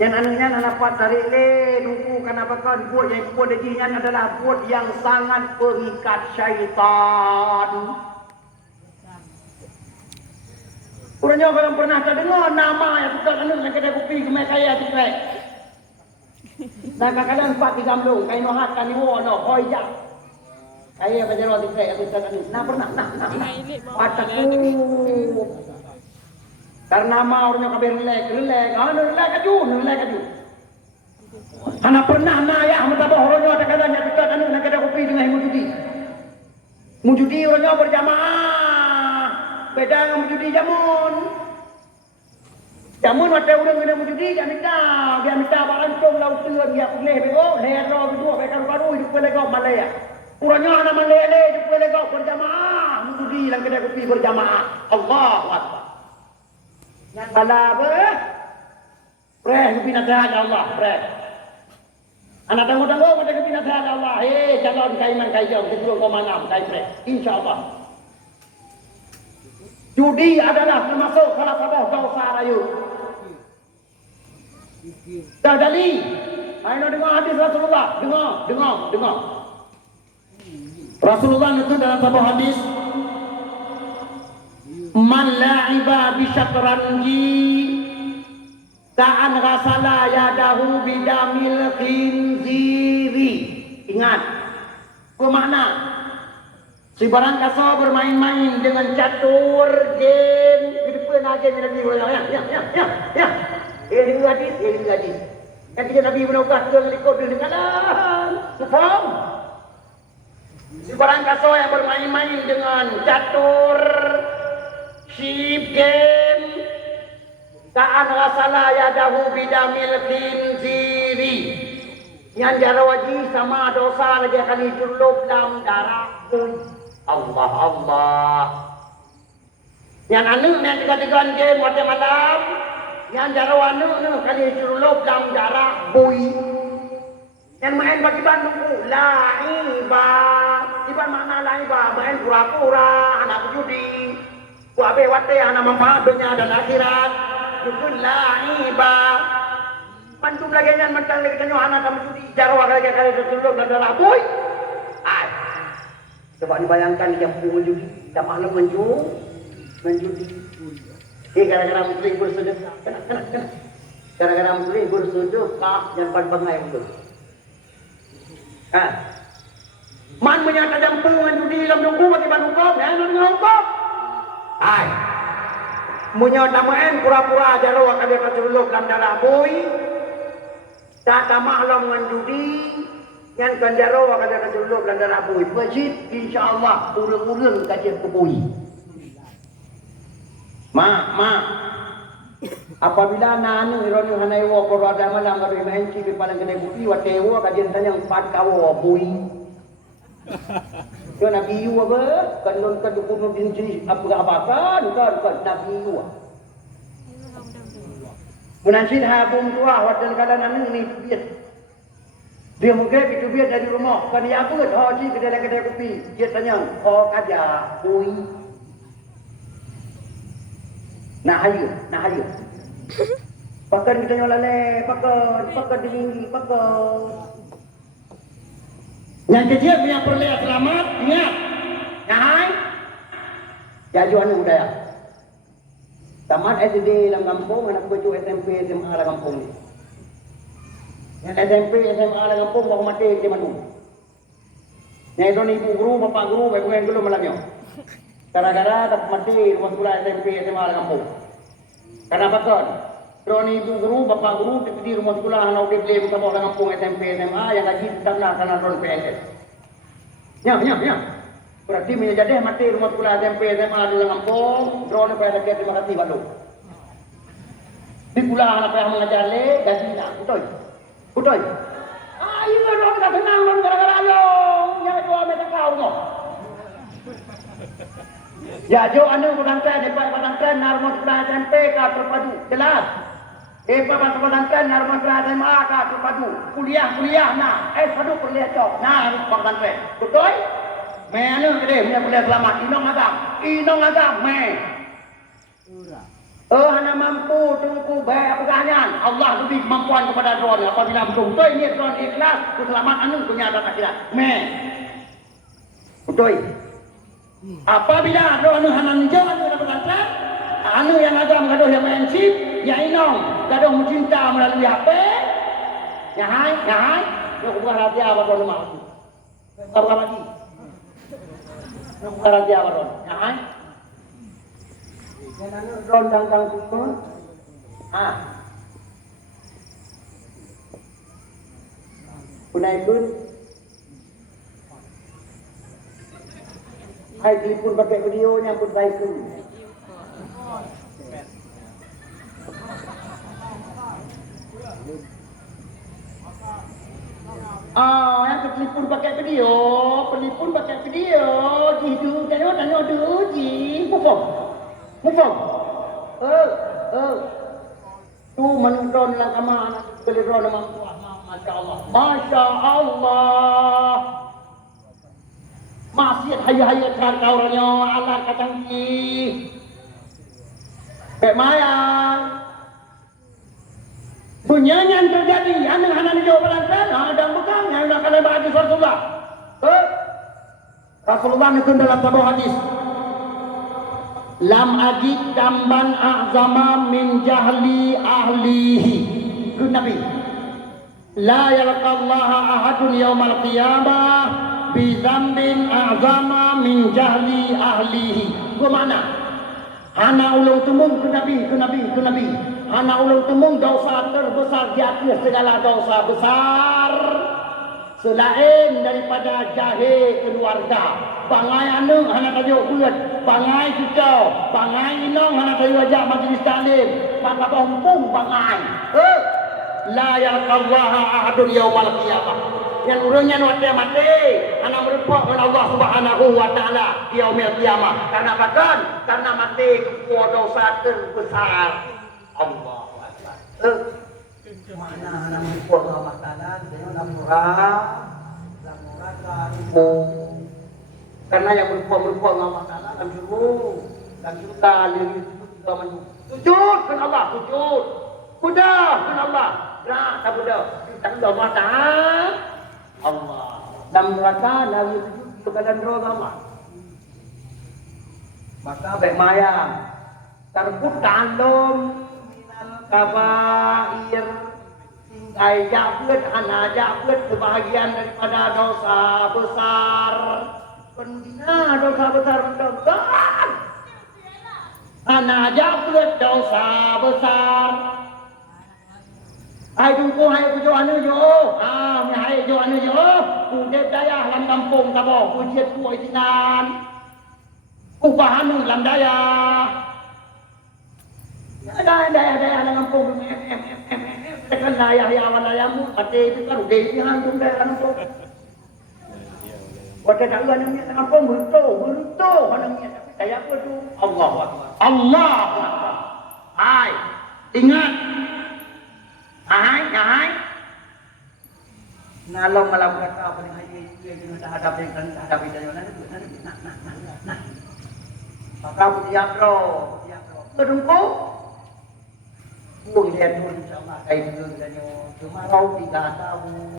Yang anunya dapat tarik nuku kenapa kan buat yang buat dejinya adalah buat yang sangat pengikat syaitan. Kurangnya kalau pernah terdengar nama yang tukar anu yang kedai kopi ke kaya tu kek. Dan kadang-kadang pak di gamblung kain nohat kan iwo no hoya. Kaya bajaro tu kek aku tukar anu. Nah pernah nah. Pataku. Karena mau orangnya kabeh relek, relek kaju. Anak pernah na ya metabah orangnya ada kadangnya tukar anu nak kedai kopi dengan mujudi. Mujudi orangnya berjamaah. Beda dengan mujudi jamun. Jamun mata urang kena mujudi dia minta barancong lau tuan dia boleh bego, lero bego baru hidup legau Malaya. Urangnya anak Malaya hidup legau berjamaah mujudi lang kedai kopi berjamaah. Allahu Akbar. Yang bala be preh kopi nasihat Allah preh anak tangguh pada kopi nasihat Allah calon kaiman kaijong ketua komanam kai preh insyaallah judi adalah termasuk salah satu dosa rayu dah dali ayo dengar hadis Rasulullah dengar Rasulullah itu dalam sebuah hadis man la'iba bi syatranji ta'an ghasala yadahu bidamil khinziri. Ingat bermakna si barang kaso bermain-main dengan catur game kedepan aja Nabi ya ini gadis kan kita Nabi menukar dengan ikut dengan faham si barang kaso yang bermain-main dengan catur Sip game ta'an rasala yadahu bidamil khinziri yang jara wajib sama dosa lagi akan dicelup dalam darah Allah yang anu yang tiga-tiga game waktu malam yang jara anu akan dicelup dalam darah bui yang main bagi Bandung laiba iban makna laiba main pura-pura anak judi Wabe wate anak manfaat dunia dan akhirat. Jukun laiba. Mantum lagi nyan mentang lagi kanyo anak kamu sudi jarwa lagi kali tertulung dan dalam boy. Coba dibayangkan dia menjudi, dah malam menjudi. Gara-gara muslim bersedekah. Kena. Gara-gara muslim bersedekah yang bangai betul. Man menyata jampu menjudi dalam nunggu bagi hukum, ya nunggu hukum. Munya tamaen pura-pura jaro akan dia terceluk dalam darah boy. Tak tamah lam judi yang kanjaro akan dia terceluk dalam darah boy. Masjid insya-Allah urang-urang kajian ke boy. Ma. Apabila nanu ironi hanai wo por agama lam ngabe menci di palang kene bukti wa tewo kajian tanyang 4 kawo boy. Yo Nabi yu apa? Kan non kan dukun din jenis apa kan Nabi yu. Munansin habung tua wadan kalan anu ni biat. Dia mungkin itu biat dari rumah. Kan dia apa? Haji kedai kopi. Dia tanya, kaja bui. Nah hayu. Pakai kita nyolale, pakai tinggi, pakai. Yang kecil punya perlihat selamat, ingat. Nyahai. Jajuan budaya. Tamat SD dalam kampung, anak baju SMP, SMA dalam kampung ni. Yang SMP, SMA dalam kampung, baru mati ke Bandung. Yang itu ibu guru, bapak guru, bapak yang dulu malamnya. Gara-gara tak mati rumah sekolah SMP, SMA dalam kampung. Kenapa kan? Drone ibu guru, bapak guru, di rumah sekolah anak udah beli bersama orang kampung SMP, SMA yang gaji tetaplah karena drone PNS. Ya. Berarti menjadi mati rumah sekolah SMP, SMA di dalam kampung, drone pada sakit terima kasih Bandung. Di pulang anak yang mengajar le, gaji nak, betul. Ayo drone tak senang drone gara-gara ayo, yang itu ambil kau no. Ya jo anu pesantren, depan pesantren narmon sekolah SMP ka terpadu, jelas. Depan pesantren narmon sekolah SMA ka terpadu, kuliah nah, sadu kuliah cok, nah pesantren, betul? Mana gede punya kuliah selamat, inong agam, me. Hana mampu tunggu baik pertanyaan. Allah lebih kemampuan kepada drone. Apabila betul ini drone ikhlas, keselamatan anu punya ada akhirat. Betul. Apabila drone hana ninja anu dapat pesantren, anu yang agam gaduh yang prinsip, yang inong gaduh mencinta melalui HP. Nyahai. Yo bukan rahasia apa drone mau. Apa lagi? Bukan rahasia apa drone. Nyahai. Yang drone dangkang semua. Punai pun. Hai telepon pakai videonya pun baik pun. Yang telepon pakai video, jidu, tanya dulu, Mufong. Tu menonton lang kama anak keliro nama Masya Allah. Masih hayat kan kaurannya Allah katangki. Kayak mayang. Bunyanya yang terjadi, anak-anak di Jawa Barat, dan bukan yang nak kalian hadis Rasulullah. Rasulullah itu dalam sebuah hadis. Lam ajid damban a'zama min jahli ahlihi. Itu Nabi. La yalqallaha ahadun yawmal qiyamah bi dzambin a'zama min jahli ahlihi. Itu mana? Hana ulung tumung ke Nabi. Hana ulung tumung dosa terbesar di atas segala dosa besar selain daripada jahe keluarga. Bangai anu hana tajuk buat, bangai cucau, bangai inong hana tajuk ajak majlis taklim, maka bompong bangai. La yalqallaha ahadun yaumal qiyamah. Yang urangnya nu mati, hana merupok dengan Allah Subhanahu wa taala yaumil qiyamah. Karena bahkan karena mati kepada dosa terbesar. Allahu akbar. Mana hana merupok dengan Allah taala dengan murah karena yang berpuak-berpuak dengan Allah Ta'ala dalam syurga sujud kan Allah, sujud budah kan Allah, tak budah tak budah mata Allah dan mereka lagi sujud kepada neraka Allah. Maka baik mayang terbut ta'alum minal kabair jablet sebahagian daripada dosa besar. Pendina dosa besar mendosan. Jablet dosa besar. Hai tunggu hai kujo anu yo. Hai jo anu yo. Kudep daya lam kampung tabo, kujiet ku isinan. Upahanu lam daya. Daya lam kampung tekan daya walayamu ate itu kan udah ihan tung daya anu tu. Wata tak anaknya tak kampung beruntu anaknya tapi daya apa tu? Allahu Akbar. Hai, ingat. Hai. Nalong malam kata apa ni hai dia tak hadap dengan hadap dia nah. Maka tiap roh. Berungku lihat dulu insya Allah kayak gitu cuma tahu 3 tahun